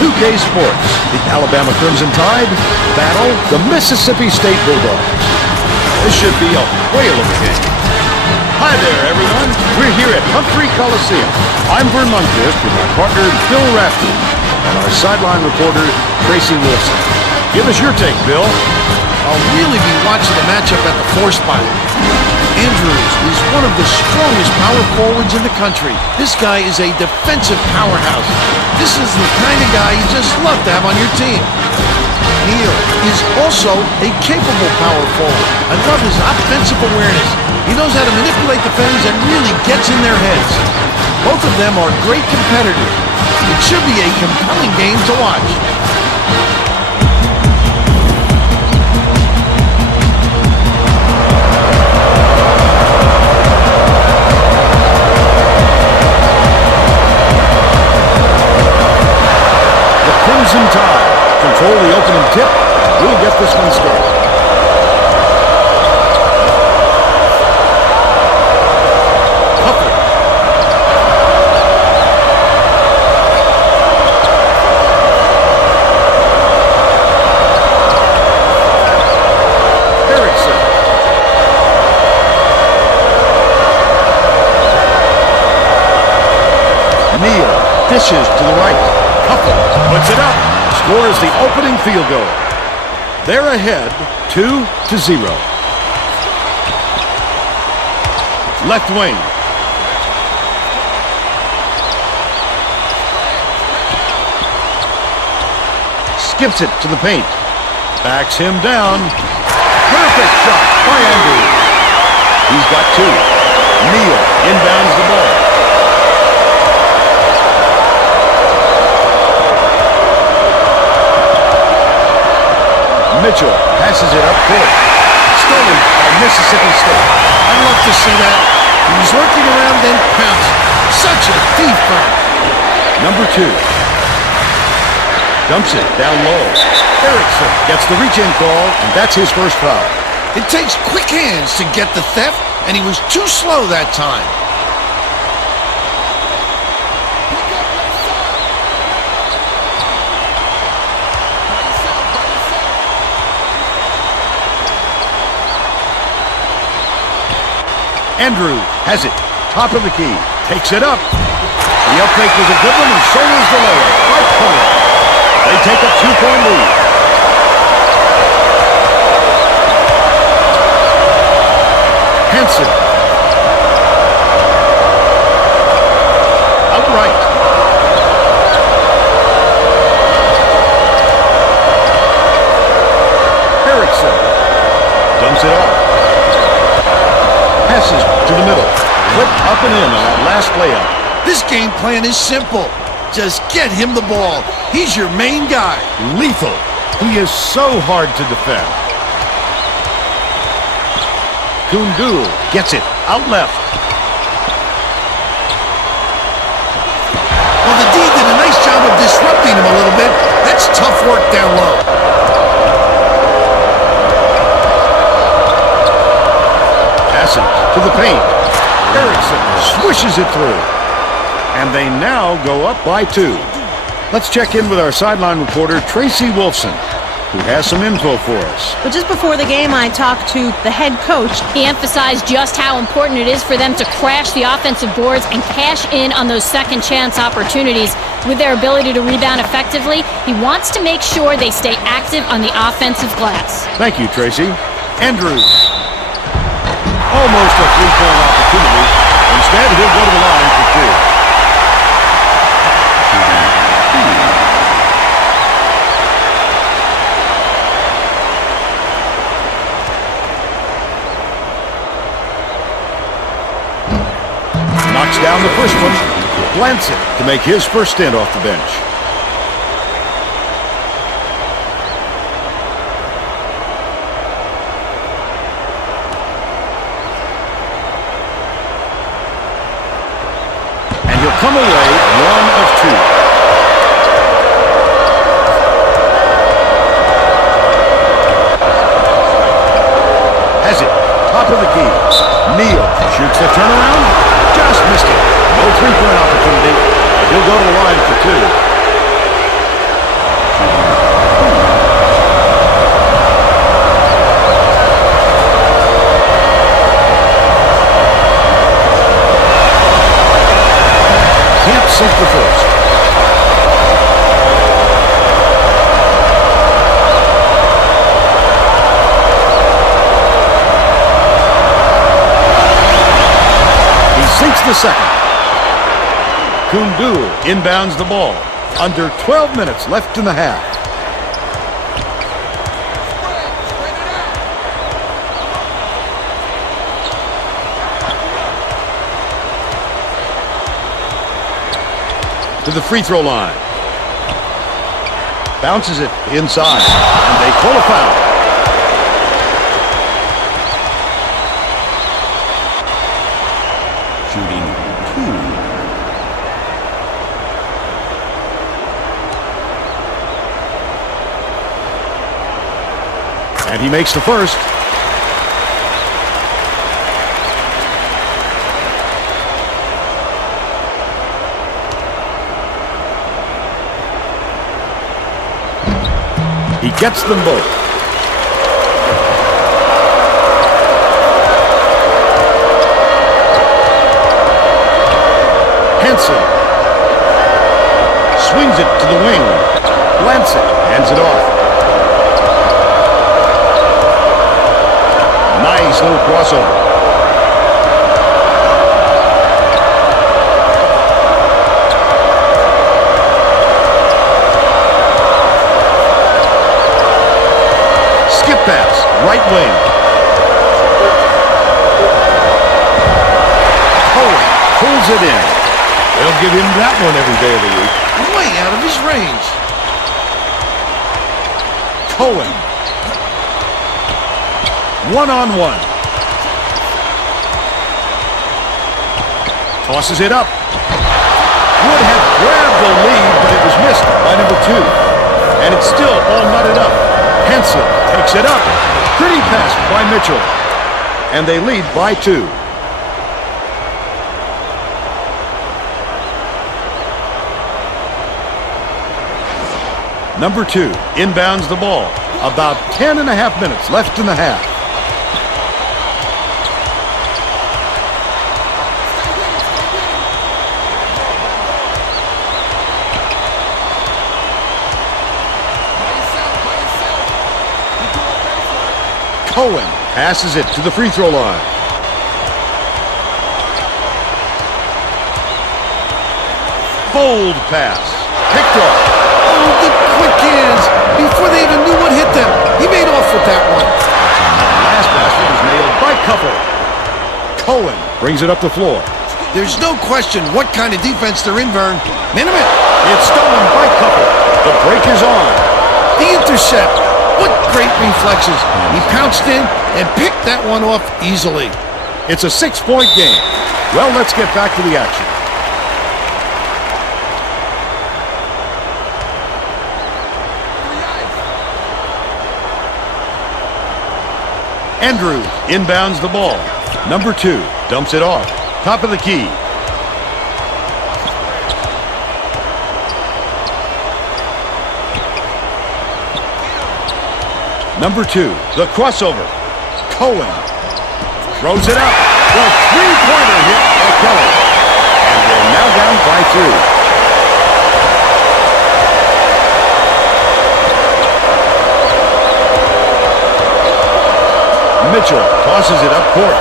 2K Sports. The Alabama Crimson Tide battle the Mississippi State Bulldogs. This should be a whale of a game. Hi there, everyone. We're here at Humphrey Coliseum. I'm Vern Lundquist with my partner, Bill Rafter, and our sideline reporter, Tracy Wilson. Give us your take, Bill. I'll really be watching the matchup at the 4 spot. Andrews is one of the strongest power forwards in the country. This guy is a defensive powerhouse. This is the kind of guy you just love to have on your team. Neal is also a capable power forward. I love his offensive awareness. He knows how to manipulate defenders and really gets in their heads. Both of them are great competitors. It should be a compelling game to watch. Crimson Tide control the opening tip. We'll get this one started. Hufford. Erickson. Neal dishes to the right. Puts it up, scores the opening field goal. They're ahead 2-0. Left wing. Skips it to the paint. Backs him down. Perfect shot by Andrews. He's got 2. Neal inbounds the ball. Mitchell passes it up court. Stolen by Mississippi State. I'd love to see that. He was lurking around, then pounced. Such a defense. Number 2. Dumps it down low. Erickson gets the reach-in call, and that's his first foul. It takes quick hands to get the theft, and he was too slow that time. Andrew has it. Top of the key. Takes it up. The up fake was a good one, and so was the layup by Pollard. They take a 2-point lead. Hansen. Outright. Erickson. Dumps it off. Passes to the middle. Put up and in on that last layup. This game plan is simple. Just get him the ball. He's your main guy. Lethal. He is so hard to defend. Kundul gets it out left. Well, the D did a nice job of disrupting him a little bit. That's tough work down low. To the paint. Erickson swishes it through. And they now go up by 2. Let's check in with our sideline reporter, Tracy Wilson, who has some info for us. But just before the game, I talked to the head coach. He emphasized just how important it is for them to crash the offensive boards and cash in on those second chance opportunities. With their ability to rebound effectively, he wants to make sure they stay active on the offensive glass. Thank you, Tracy. Andrews. Almost a 3-point opportunity. Instead, he'll go to the line for 2. Knocks down the first one. Plants it to make his first stint off the bench. Come away 1 of 2. Has it. Top of the key. Neal shoots the turnaround. Just missed it. No 3-point opportunity. He'll go to the line for 2. the second. Kundu inbounds the ball. Under 12 minutes left in the half. To the free throw line. Bounces it inside, and they call a foul. Shooting 2. And he makes the first. He gets them both. Henson swings it to the wing. Blants it. Hands it off. Nice little crossover. Skip pass, right wing. Cohen pulls it in. They'll give him that one every day of the week. Way out of his range. Cohen. One-on-one. Tosses it up. Would have grabbed the lead, but it was missed by number 2. And it's still all knotted up. Henson takes it up. Pretty pass by Mitchell. And they lead by 2. Number 2 inbounds the ball. About 10.5 minutes left in the half. Cohen passes it to the free throw line. Bold pass. Picked off. Oh, the quick hands. Before they even knew what hit them. He made off with that one. Last basket was nailed by Couple. Cohen brings it up the floor. There's no question what kind of defense they're in, Vern. Minimum. It's stolen by Couple. The break is on. The intercept. What great reflexes. He pounced in and picked that one off easily. It's a 6-point game. Well, let's get back to the action. Andrews inbounds the ball. Number 2 dumps it off. Top of the key. Number 2, the crossover. Cohen throws it up. The three-pointer hit by Kelly. And they're now down by 2. Mitchell tosses it up court.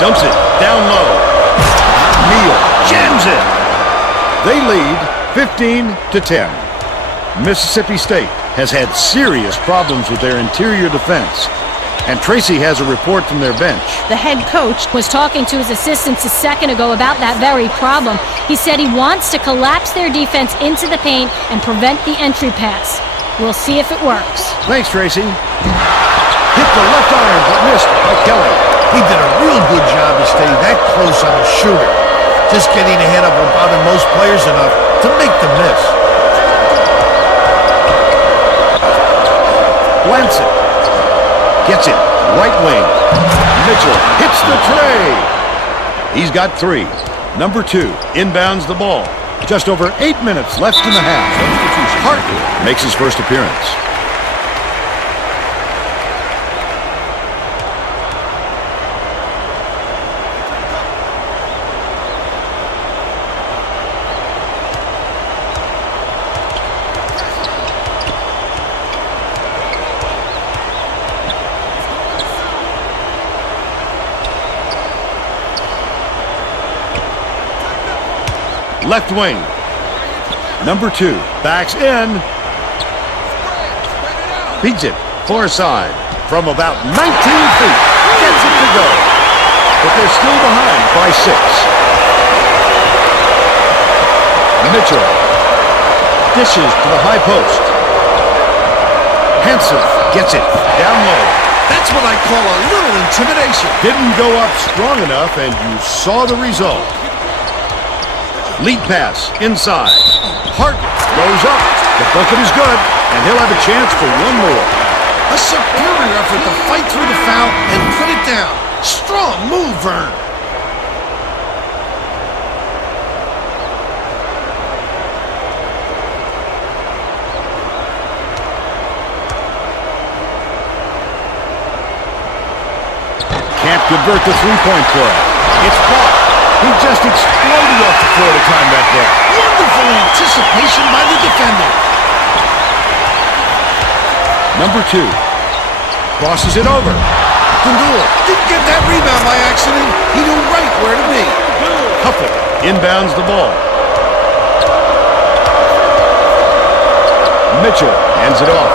Dumps it down low. Neal jams it. They lead 15-10. Mississippi State has had serious problems with their interior defense. And Tracy has a report from their bench. The head coach Was talking to his assistants a second ago about that very problem. He said he wants to collapse their defense into the paint and prevent the entry pass. We'll see if it works. Thanks, Tracy. Hit the left iron, but missed by Kelly. He did a real good job to stay that close on the shooter. Just getting ahead of will bother most players enough to make them miss. Blants it. Gets it. Right wing. Mitchell hits the tray. He's got 3. Number 2 inbounds the ball. Just over 8 minutes left in the half. Hartley makes his first appearance. left wing. Number 2 backs in. Feeds it far side from about 19 feet. Gets it to go. But they're still behind by 6. Mitchell dishes to the high post. Hansen gets it down low. That's what I call a little intimidation. Didn't go up strong enough, and you saw the result. Lead pass inside. Hart goes up. The bucket is good, and he'll have a chance for one more. A superior effort to fight through the foul and put it down. Strong move, Vern. Can't convert the three-point play. It's blocked. He just exploded off the floor to time that ball. Wonderful anticipation by the defender. Number 2 crosses it over. Gundula didn't get that rebound by accident. He knew right where to be. Huffle inbounds the ball. Mitchell hands it off.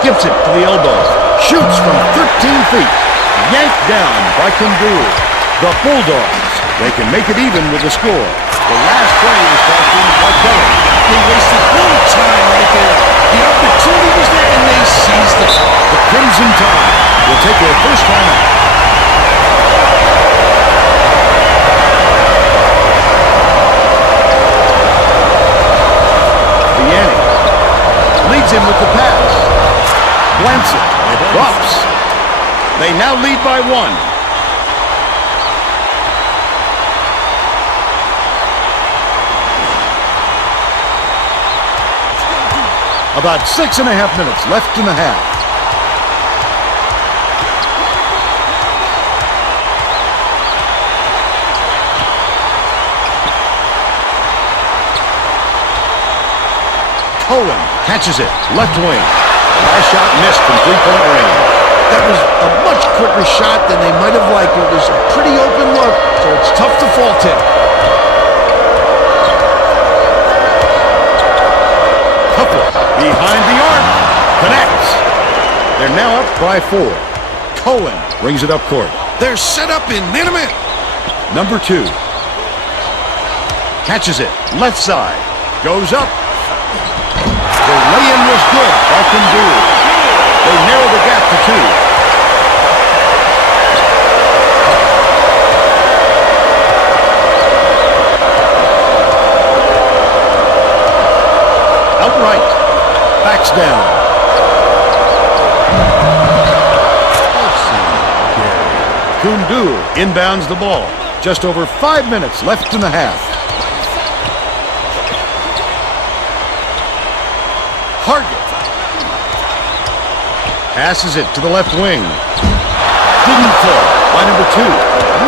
Skips it to the elbow. Shoots from 13 feet. Yanked down by Kundul. The Bulldogs. They can make it even with the score. The last play was costed by Kelly. They wasted no time right there. The opportunity was there, and they seized it. The Crimson Tide will take their first time out. Vianney leads him with the pass. Blants it. It drops. They now lead by 1. About 6.5 minutes left in the half. Cohen catches it. Left wing. Last shot missed from three-point range. That was a much quicker shot than they might have liked. It was a pretty open look, so it's tough to fault him. Couple behind the arc. Connects. They're now up by 4. Cohen brings it up court. They're set up in minute. Number 2 catches it. Left side. Goes up. The lay-in was good by Kundul. They narrow the gap to 2. Outright. Backs down. Kundul inbounds the ball. Just over 5 minutes left in the half. Hargett passes it to the left wing. Didn't fall by number 2.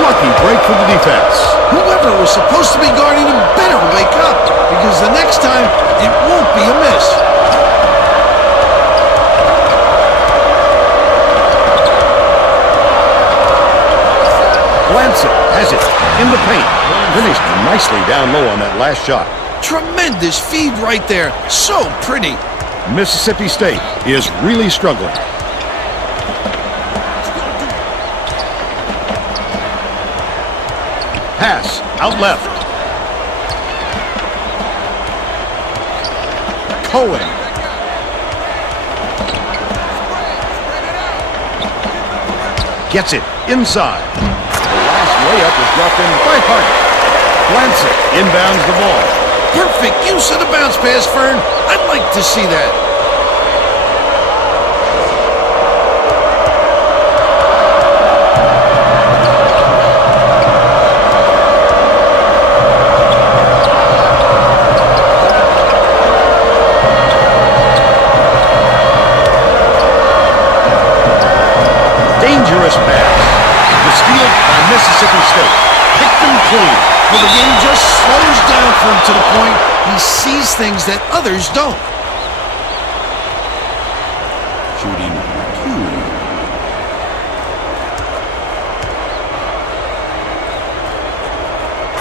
Lucky break for the defense. Whoever was supposed to be guarding him better wake up, because the next time it won't be a miss. Blanchett has it in the paint. Finished nicely down low on that last shot. Tremendous feed right there. So pretty. Mississippi State is really struggling. Pass out left. Cohen. Gets it inside. The last layup was dropped in by Hart. Blanchett inbounds the ball. Perfect use of the bounce pass, Fern. I'd like to see that. Dangerous pass. The steal by Mississippi State. Picked them clean. Well, the game just slows down for him to the point he sees things that others don't. shooting 2.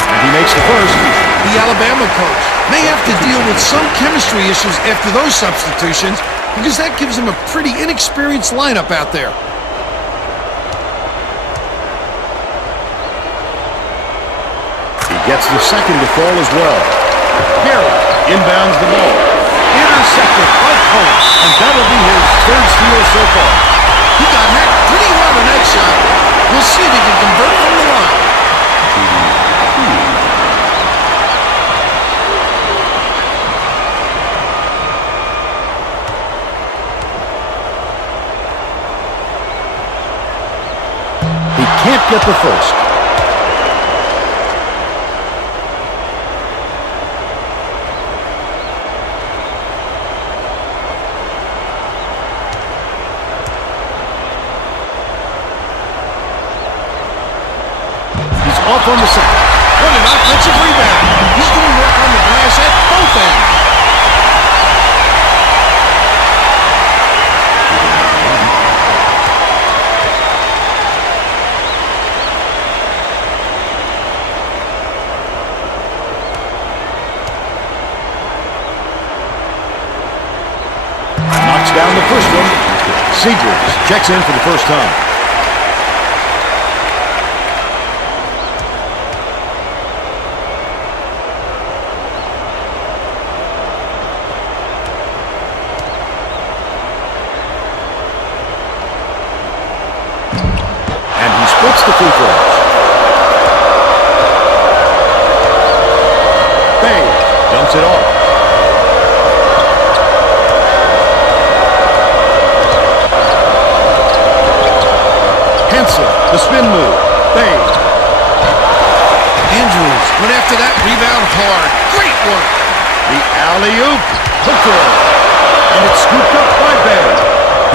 He makes the first. The Alabama coach may have to deal with some chemistry issues after those substitutions because that gives him a pretty inexperienced lineup out there. He gets the second to fall as well. Gary inbounds the ball. Intercepted by Cohen, and that'll be his third steal so far. He got hacked pretty hard on that shot. We'll see if he can convert from the line. He can't get the first. He's off on the second. What an offensive rebound. He's doing work on the glass at both ends. Knocks down the first one. Seegers checks in for the first time. And he splits the free throws. Bay dumps it off. The spin move. Bay. Andrews went after that rebound hard. Great work. The alley-oop. The throw. And it's scooped up by Bay.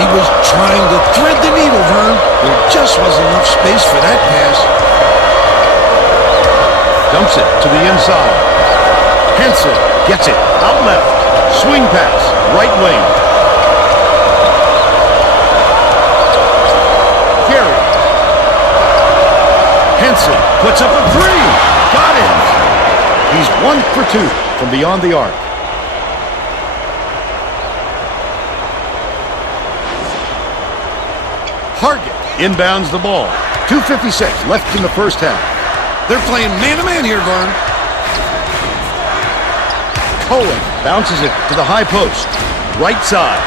He was trying to thread the needle, Vern. There just wasn't enough space for that pass. Dumps it to the inside. Henson gets it. Out left. Swing pass. Right wing. Gary. Henson puts up a three. Got it. He's 1 for 2 from beyond the arc. Hargett inbounds the ball. 2:56 left in the first half. They're playing man-to-man here, Vern. Cohen bounces it to the high post. Right side.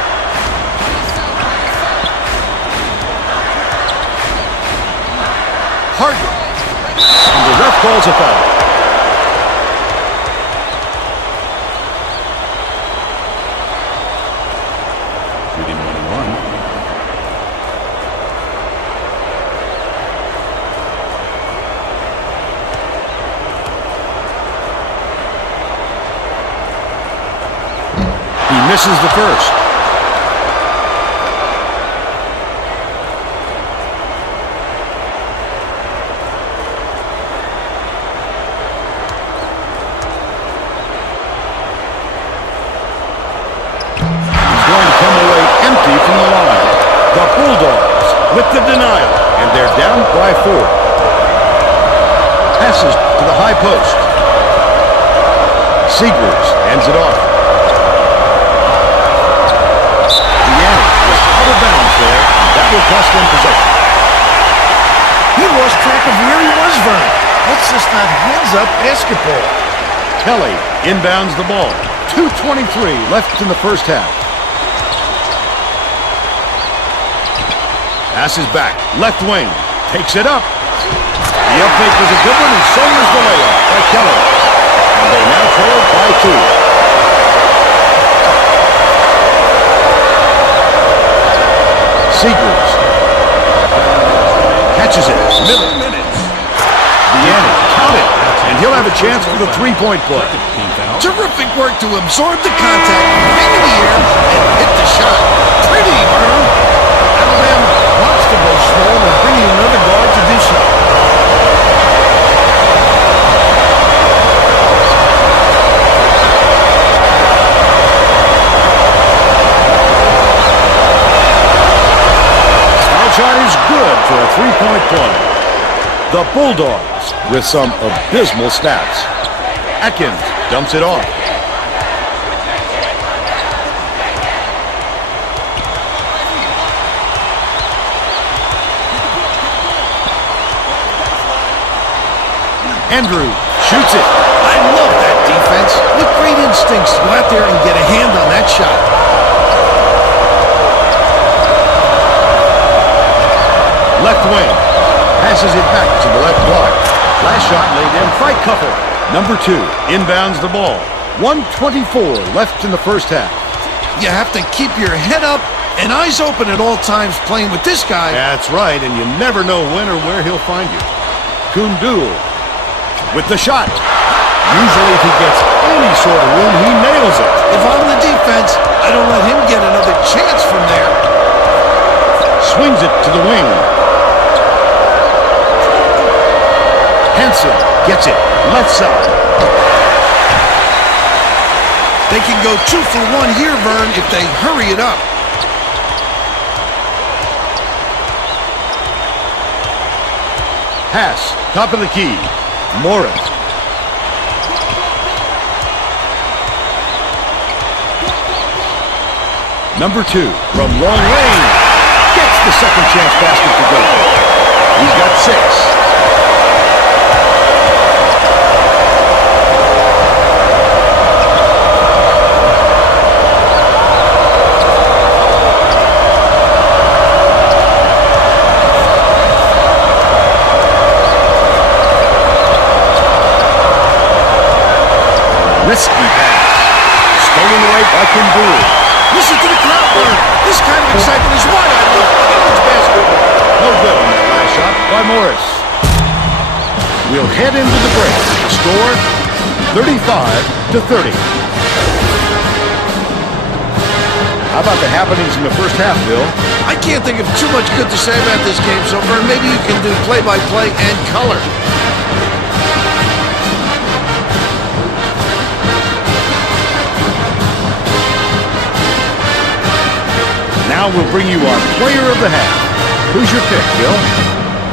Hargett. And the ref calls a foul. Shooting 1-1. He misses the first. He's going to come away empty from the line. The Bulldogs with the denial, and they're down by 4. Passes to the high post. Seegers hands it off. Out of bounds there. That will cost them possession. He lost track of where he was, Vern. That's just not heads-up basketball. Kelly inbounds the ball. 2:23 left in the first half. Passes back. Left wing. Takes it up. The up fake was a good one, and so was the layup by Kelly. And they now trail by 2. Seegers catches it. Middle. Deanna, count it. And he'll have a chance for the three-point play. Terrific work to absorb the contact, hang in the air, and hit the shot. Pretty, Vern. Alabama wants to go slow and bringing another guard to do so. shot is good for a three-point play. The Bulldogs with some abysmal stats. Atkins dumps it off. Andrew shoots it. I love that defense. With great instincts to go out there and get a hand on that shot. Left wing. Passes it back to the left block. Last shot laid in by Couple. Number 2 inbounds the ball. 1:24 left in the first half. You have to keep your head up and eyes open at all times playing with this guy. That's right, and you never know when or where he'll find you. Kundul with the shot. Usually if he gets any sort of room, he nails it. If I'm the defense, I don't let him get another chance from there. Swings it to the wing. Henson gets it left side. They can go 2 for 1 here, Vern, if they hurry it up. Pass, top of the key. Morris. Number 2 from long range. Gets the second chance basket to go. He's got 6. Risky pass. Stolen away by Kundul. Listen to the crowd, Vern. This kind of excitement is what I love. College basketball. No good on that last shot by Morris. We'll head into the break. Score 35-30. How about the happenings in the first half, Bill? I can't think of too much good to say about this game so far. Maybe you can do play-by-play and color. Now we'll bring you our player of the half. Who's your pick, Bill?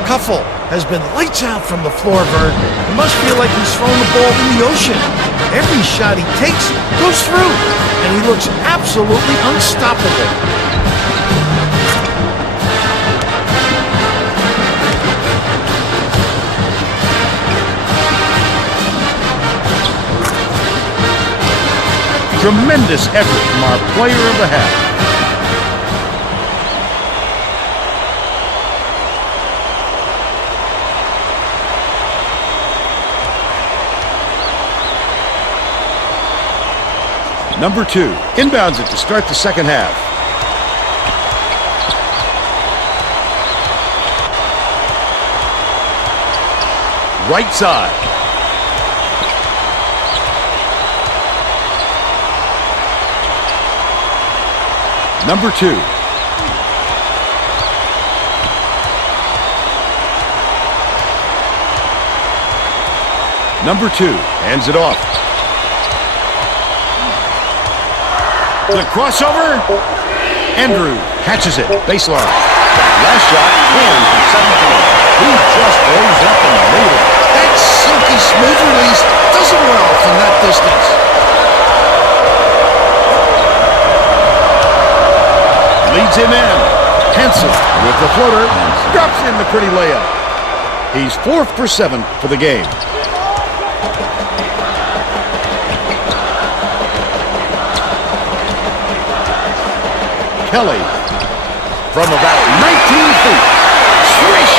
Couple has been lights out from the floor, Vern. It must feel like he's throwing the ball in the ocean. Every shot he takes goes through, and he looks absolutely unstoppable. Tremendous effort from our player of the half. Number 2 inbounds it to start the second half. Right side. Number 2. Number 2 hands it off. The crossover. Andrew catches it. Baseline. Last shot. And from 7 feet. He just rose up and made it. That silky smooth release does it well from that distance. Leads him in. Henson with the floater. Drops in the pretty layup. He's 4 for 7 for the game. Kelly from about 19 feet. Swish!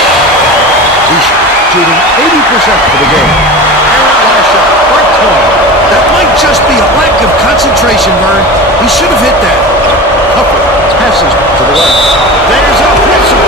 He's shooting 80% for the game. And last shot, right corner. That might just be a lack of concentration, Vern. He should have hit that. Couple passes to the left. There's a whistle.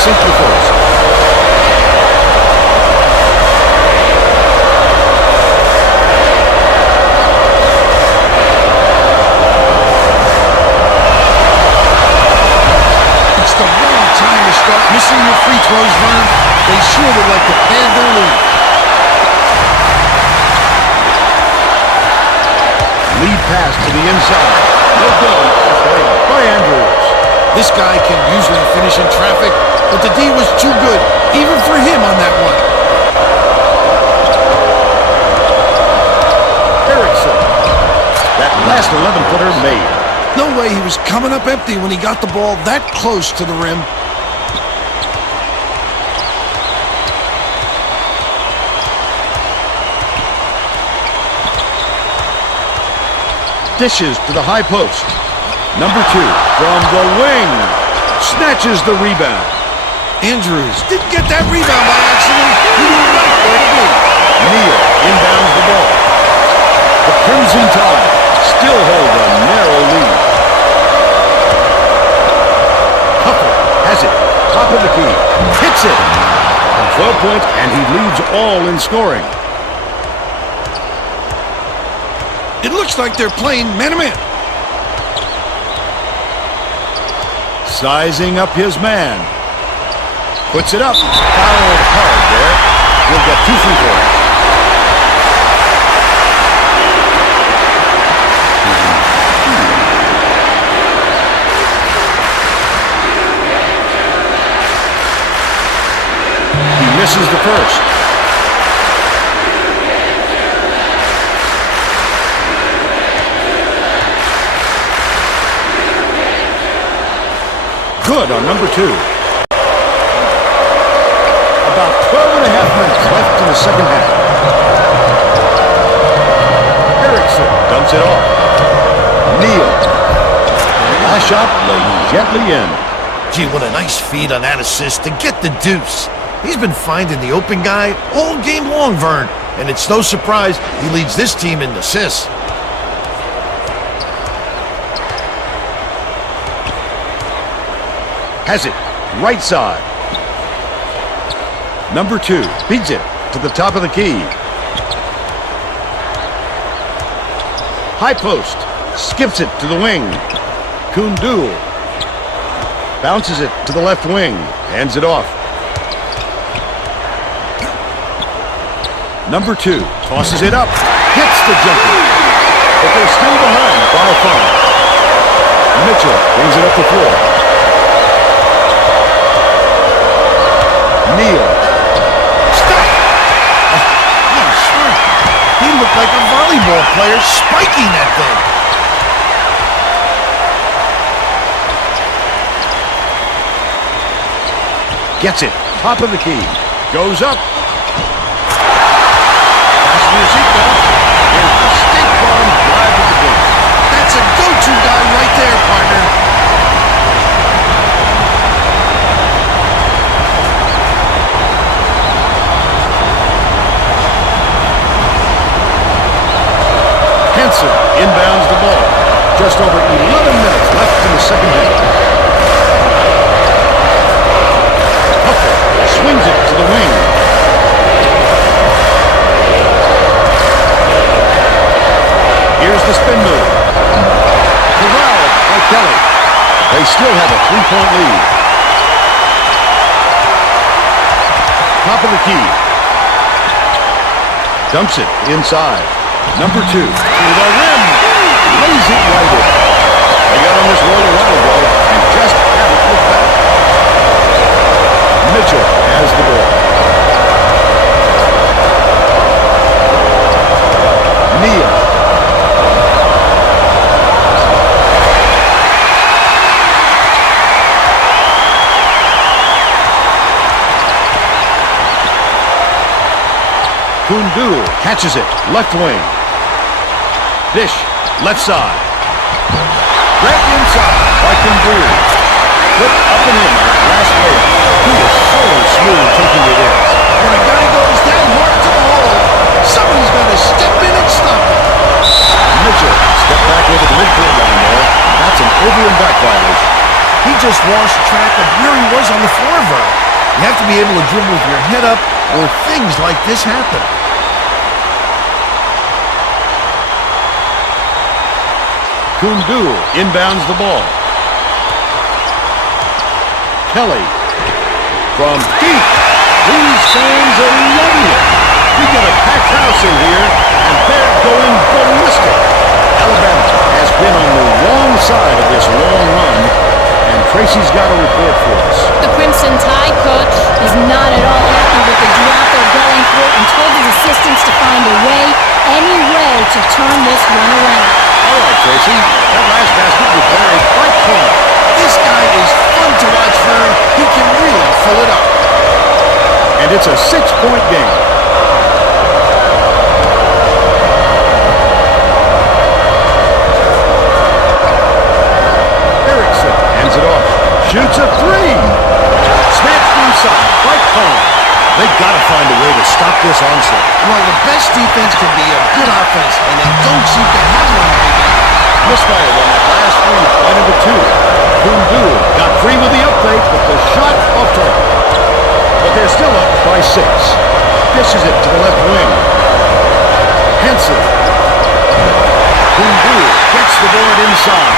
Simply first. to pad their lead. Lead pass to the inside. No good. Played by Andrews. This guy can usually finish in traffic, but the D was too good, even for him on that one. Erickson. That last 11-footer made. No way he was coming up empty when he got the ball that close to the rim. Dishes to the high post. Number 2 from the wing. Snatches the rebound. Andrews didn't get that rebound by accident. He knew right where to be. Neal inbounds the ball. The Crimson Tide still hold a narrow lead. Hufford has it. Top of the key. Hits it. 12 points, and he leads all in scoring. It looks like they're playing man-to-man. Sizing up his man. Puts it up. Fouled hard there. He'll get 2 free throws. He misses the first. Good on number 2. About 12 and a half minutes left in the second half. Erickson dumps it off. Neal. Last shot laid gently in. Gee, what a nice feed on that assist to get the deuce. He's been finding the open guy all game long, Vern. And it's no surprise he leads this team in assists. Has it. Right side. Number 2 feeds it to the top of the key. High post. Skips it to the wing. Kundul bounces it to the left wing. Hands it off. Number 2 tosses it up. Hits the jumper. But they're still behind by 5. Mitchell brings it up the floor. Neal. Stop! Oh, sure. He looked like a volleyball player spiking that thing. Gets it. Top of the key. Goes up. Fasten your seatbelt. Here's the State Farm drive of the game. That's a go-to guy right there, partner. Henson inbounds the ball. Just over 11 minutes left in the second half. Hufford swings it to the wing. Here's the spin move. Corralled by Kelly. They still have a 3-point lead. Top of the key. Dumps it inside. Number 2 to the rim. Lays it right in. They got on this roll a while ago and just haven't looked back. Mitchell has the ball. Neal. Kundul catches it. Left wing. Dish. Left side. Back inside by Kundul. Flip up and in. Last layup. He is so smooth taking it in. When a guy goes down hard to the hole, somebody's got to step in and stop it. Mitchell stepped back over the midfield line there. That's an over and back violation. He just lost track of where he was on the floor, Vern. You have to be able to dribble with your head up or things like this happen. Kundul inbounds the ball. Kelly from deep. These fans one away. All right, Tracy. That last basket was very quite clean. This guy is fun to watch, Vern. He can really fill it up. And it's a 6-point game. Erickson hands it off. Shoots a three. Smashed inside by Cohen. They've got to find a way to stop this onslaught. Well, the best defense can be a good offense, and they don't seem to have one right now. Misfired on that last three by number 2. Kundu got free with the upfake, but the shot off target. But they're still up by 6. Dishes it to the left wing. Henson. Kundu gets the board inside.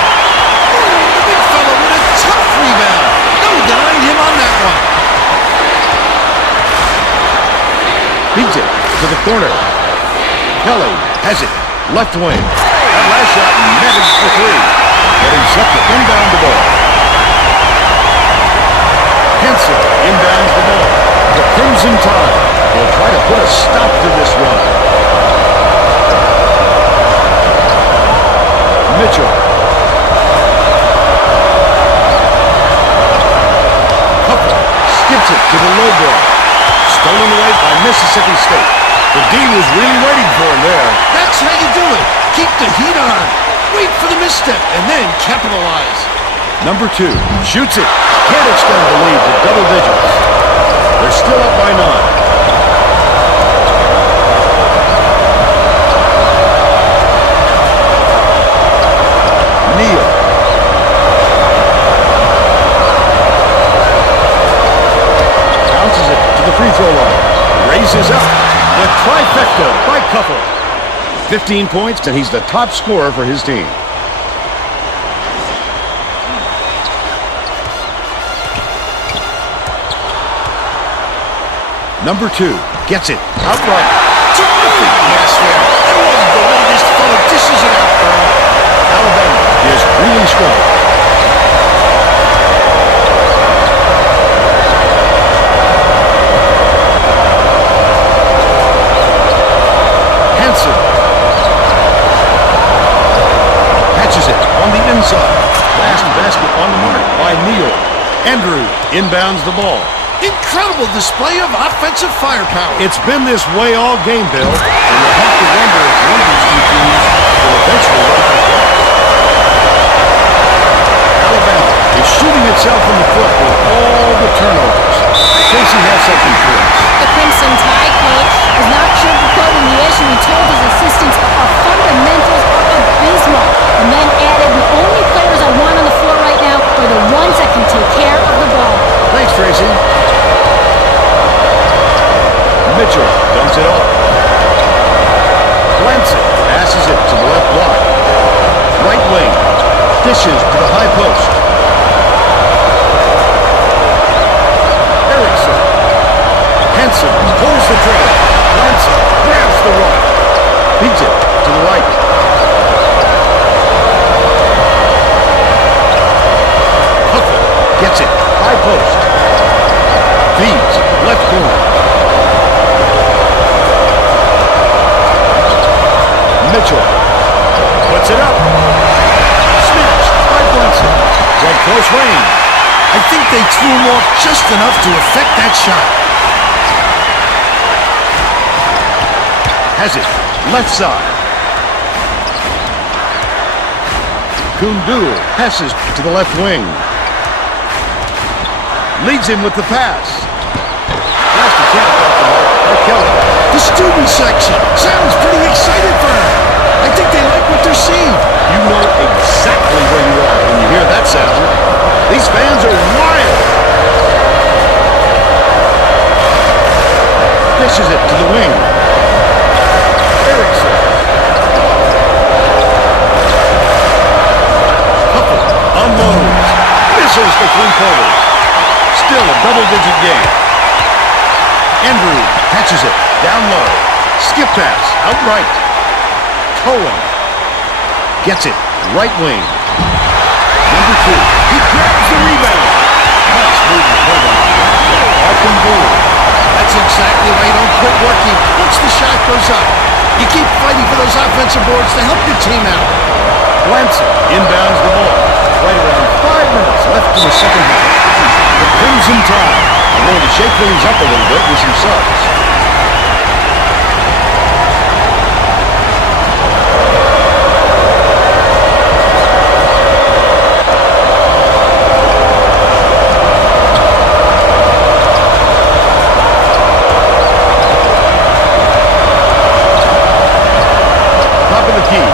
The big fella with a tough rebound. No denying him on that one. Beats it to the corner. Kelly has it. Left wing. That last shot netted for 3. Getting set to inbound the ball. Henson inbounds the ball. The Crimson Tide will try to put a stop to this run. Mitchell. Huffle skips it to the low ball. Stolen away by Mississippi State. The D was really waiting for him there. That's how you do it. Keep the heat on. Wait for the misstep, and then capitalize. Number 2 shoots it. Can't extend the lead to double digits. They're still up by 9. Neal. Bounces it to the free throw line. Raises up. The trifecta by Couple. 15 points, and he's the top scorer for his team. Number 2 gets it outright. Terrific pass there. I love the way this fella dishes it out, Vern. Alabama is really strong. Henson catches it on the inside. Last basket on the mark by Neal. Andrew inbounds the ball. Incredible display of offensive firepower. It's been this way all game, Bill, and you'll have to wonder if one of these two teams will eventually run out of gas. Alabama is shooting itself in the foot with all the turnovers. Casey has something for us. The Crimson Tide coach is not sugarcoating the issue. He told his assistants our fundamentals are abysmal, and then added, the only players I want on the floor right now are the ones that can take care of the ball. Thanks, Tracy. Mitchell dumps it off. Blanson passes it to the left block. Right wing. Dishes to the high post. Erickson. Henson pulls the trigger. Blanson grabs the rock. Beats it to the right. Huffle gets it. High post. Feeds. Left corner. Mitchell puts it up. Snatched by Blanson. From close range. I think they threw him off just enough to affect that shot. Has it. Left side. Kundu passes to the left wing. Leads him with the pass. Last attempt off the mark by Kelly. The student section sounds pretty excited for him. I think they like what they're seeing. You know exactly where you are when you hear that sound. These fans are wild. Dishes it to the wing. Erickson. Huffle unloads. Misses the three-pointers. Still a double-digit game. Andrew catches it down low. Skip pass outright. Cohen gets it right wing. Number 2. He grabs the rebound. Nice move to play on. That's exactly why you don't quit working once the shot goes up. You keep fighting for those offensive boards to help your team out. Lansing inbounds the ball. Right around 5 minutes left in the second half. The Crimson Tide are going to shake things up a little bit with some subs. Top of the key.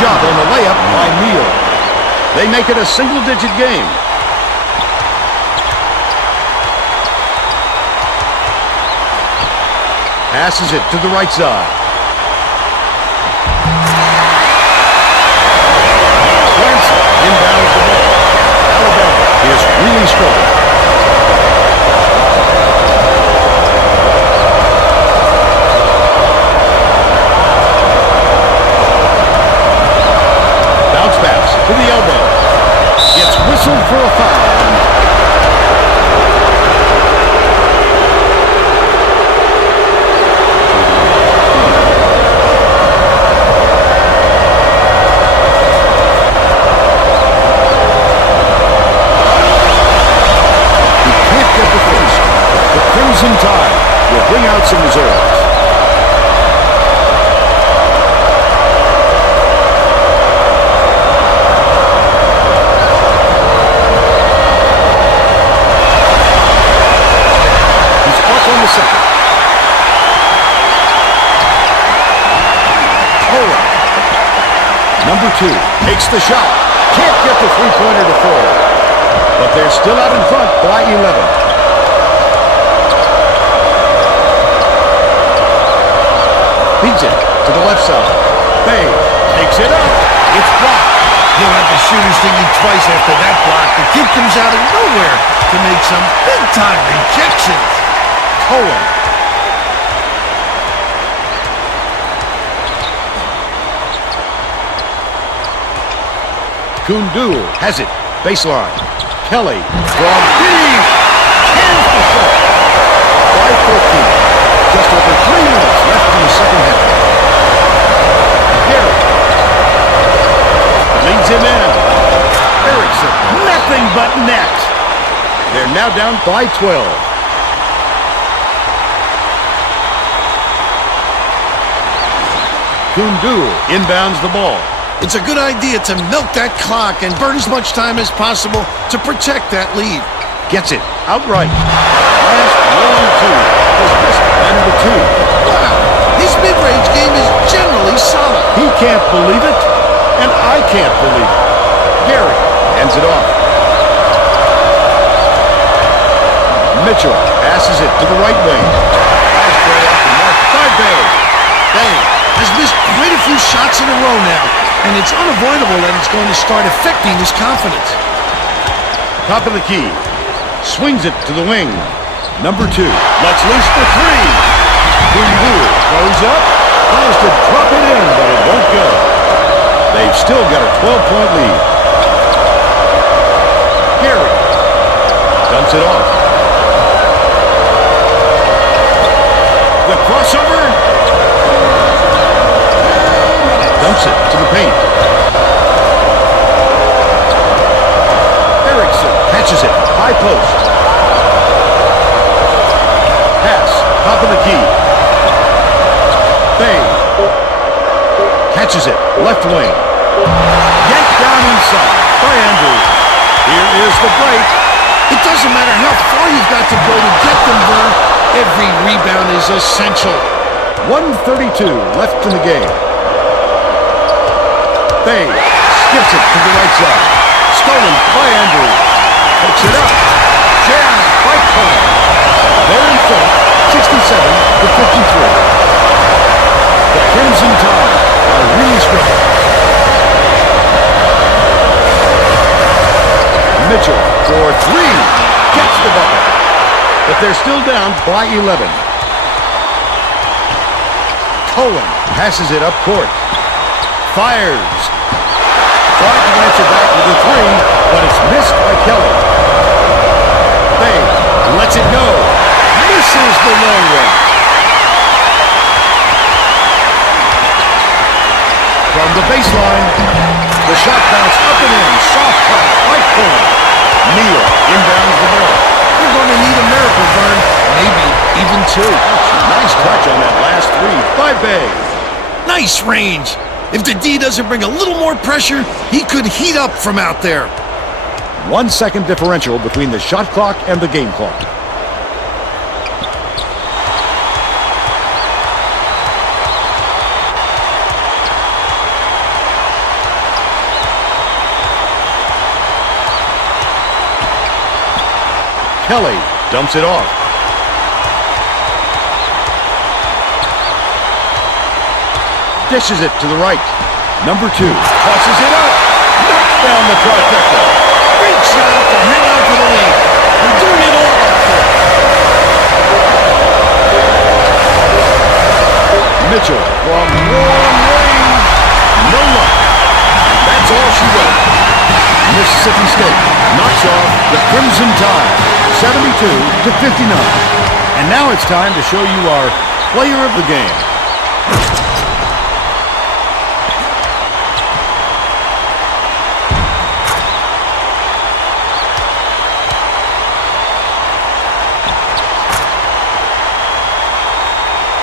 Job on the layup by Neal. They make it a single-digit game. Passes it to the right side. Lansing inbounds the ball. Alabama is really struggling. Pass to the elbow. Gets whistled for a foul. He can't get the first. The Crimson Tide will bring out some reserves. Second. Number 2 takes the shot. Can't get the three-pointer to fall. But they're still out in front by 11. Feeds it to the left side. Bay takes it up. It's blocked. He'll have the shooters thinking twice after that block. The kid comes out of nowhere to make some big-time rejections. Cohen. Kundul has it. Baseline. Kelly from deep. Cans the shot. By 14. Just over 3 minutes left in the second half. Garrett leads him in. Erickson. Nothing but net. They're now down by 12. Kundul inbounds the ball. It's a good idea to milk that clock and burn as much time as possible to protect that lead. Gets it outright. Last 1-2 was missed by number 2. Wow, his mid-range game is generally solid. He can't believe it, and I can't believe it. Gary hands it off. Mitchell passes it to the right wing. Nice play off the mark by Bay. Bay has missed quite a few shots in a row now, and it's unavoidable that it's going to start affecting his confidence. Top of the key. Swings it to the wing. Number 2 lets loose for 3. Kundul goes up. Tries to drop it in, but it won't go. They've still got a 12-point lead. Gary dumps it off. The crossover. Dumps it to the paint. Erickson catches it. High post. Pass. Top of the key. Bay. Catches it. Left wing. Yanked down inside by Andrews. Here is the break. It doesn't matter how far you've got to go to get them, Vern. Every rebound is essential. 1:32 left in the game. Bay skips it to the right side. Stolen by Andrews. Picks it up. Jammed by Cohen. They're in front, 67-53. The Crimson Tide are really struggling. Mitchell for 3. Gets the bucket. But they're still down by 11. Cohen passes it up court. Fires. Tried to answer back with a three, but it's missed by Kelly. Bay lets it go. Misses the long one. From the baseline, the shot bounce up and in. Soft cut by Cohen. Neal inbounds the ball. You're going to need a miracle, Vern. Maybe even two. Nice touch on that last three by Bay. Nice range. If the D doesn't bring a little more pressure, he could heat up from out there. 1 second differential between the shot clock and the game clock. Kelly dumps it off. Dishes it to the right. Number 2 tosses it up. Knocks down the trifecta. Great shot to hang on to the lead. They're doing it all out there. Mitchell from long range. No luck. That's all she wrote. Mississippi State knocks off the Crimson Tide, 72-59. And now it's time to show you our player of the game.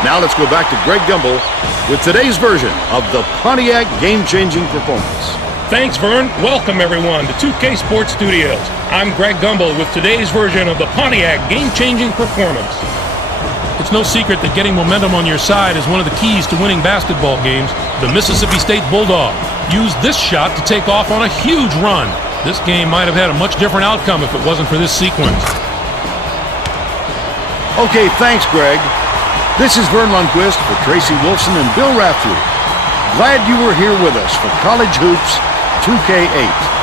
Now let's go back to Greg Gumbel with today's version of the Pontiac game-changing performance. Thanks, Vern. Welcome, everyone, to 2K Sports Studios. I'm Greg Gumbel with today's version of the Pontiac game-changing performance. It's no secret that getting momentum on your side is one of the keys to winning basketball games. The Mississippi State Bulldog used this shot to take off on a huge run. This game might have had a much different outcome if it wasn't for this sequence. Okay, thanks, Greg. This is Vern Lundquist for Tracy Wolfson and Bill Raftery. Glad you were here with us for College Hoops 2K8.